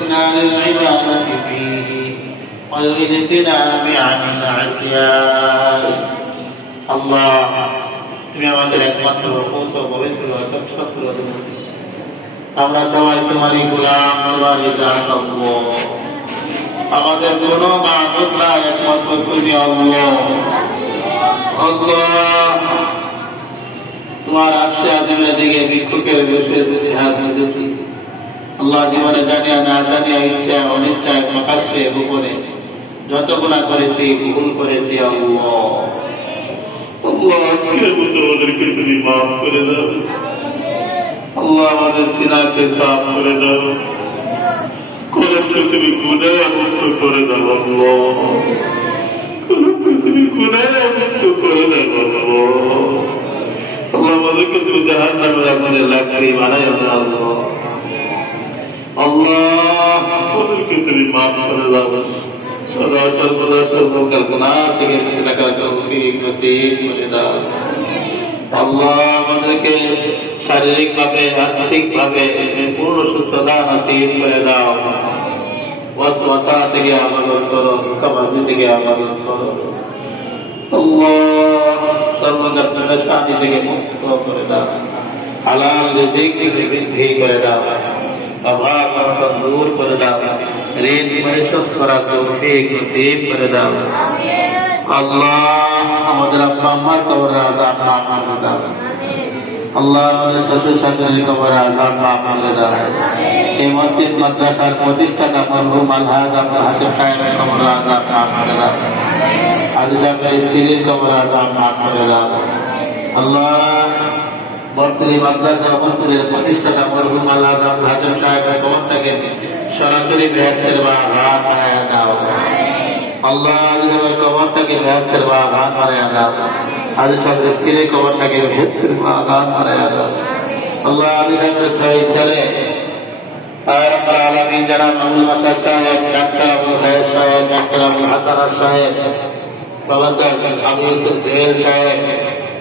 ووفقنا للعبادة فيه والاجتناب عن العصيان الله তুমি আমাদের একমাত্র পৌঁছ পবিত্র সত্য আমরা সবাই তোমারই গোলাম তোমারই দাসত্ব আমাদের কোনো মাহুদ না একমাত্র তুমি আল্লাহ আল্লাহ তোমার আসছে আজমের দিকে ভিক্ষুকের বসে হাত মেজেছি আল্লাহ জীবনে জানিয়া, না জানিয়া ইচ্ছা, অনিচ্ছায় প্রকাশ্যে গোপনে যত গুণা করেছি ভুল করেছি আল্লাহ। আমাদেরকে তুমি জাহান নামের আমাদের লাকড়ি বানাই আল্লাহ। আল্লাহ আমাদেরকে তুমি মাফ করে দাও। সদা সর্বদা সর্বকাল গুনাহ থেকে থাকার তৌফিক নসিব করে দাও। আল্লাহ আমাদেরকে শারীরিক ভাবে আর্থিক ভাবে পূর্ণ সুস্থতা নসিব করে দাও। ওয়াসওয়াসা থেকে আমাদের করো ধোকাবাজি থেকে আমাদের করো। আল্লাহ সর্বদা পেরেশানি থেকে মুক্ত করে দাও। হালাল রিজিক বৃদ্ধি করে দাও। অভাব অনটন দূর করে দাও, ঋণ পরিশোধ করা তৌফিক নসিব করে দাও। আল্লাহ আমাদের আব্বা আম্মার কবর আজাব মাফ করে দাও। আল্লাহ আমাদের শ্বশুর শাশুড়ির কবর আজাব মাফ করে দাও। এই মসজিদ, মাদ্রাসার প্রতিষ্ঠাতা মরহুম আলহাজ আব্দুল হাসিম সাহেবের কবর আজাব আল্লাহ বর্তমানে মাদ্রাসা মসজিদের প্রতিষ্ঠাতা মরহুম আল্লাহ হাসিম সাহেবের কবরটাকে সরাসরি বৃহস্পতি বা রাত বানায় দাও। আল্লাহ আলিজামের কবরটাকে ভেস্তের বা গান বানায় দাও। আজ সব স্ত্রীর কবরটাকে ভেস্তের বা গান বানায় দাও। আল্লাহ আলিজামের ছয় ছেলে। সাহেব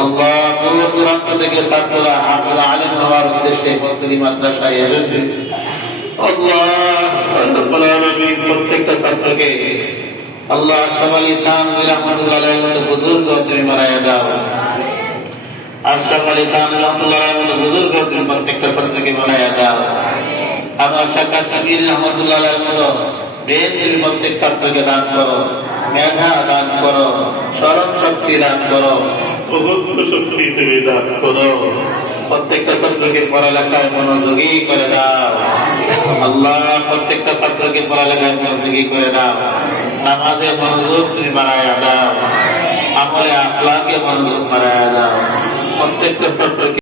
আল্লাহ দূর দূরান্ত থেকে ছাত্ররা হাফেজ আলেম হওয়ার উদ্দেশ্যে বর্তমানী মাদ্রাসায় এসেছে। প্রত্যেকটা ছাত্রকে আল্লাহ সবাই তান রহমতুল্লাহ বুজুর্গ তুমি বানায়া দাও। আশরাফ আলী খান রহমতুল্লাহ বুজুর্গ তুমি প্রত্যেকটা ছাত্রকে বানায়া দাও। আমার শাখা সাবির রহমতুল্লাহ আলাইহির তুমি প্রত্যেক ছাত্রকে দান করো, মেধা দান করো স্মরণ শক্তি দান করো। প্রত্যেকটা ছাত্রকে পড়ালেখায় মনোযোগী করে দাও। আল্লাহ, প্রত্যেকটা ছাত্রকে পড়ালেখায় মনোযোগী করে দাও। নামাজে মনোযোগ তুমি বাড়ায় দাও। আমলে আখলাকে মনোযোগ বাড়ায় দাও। প্রত্যেকটা ছাত্রকে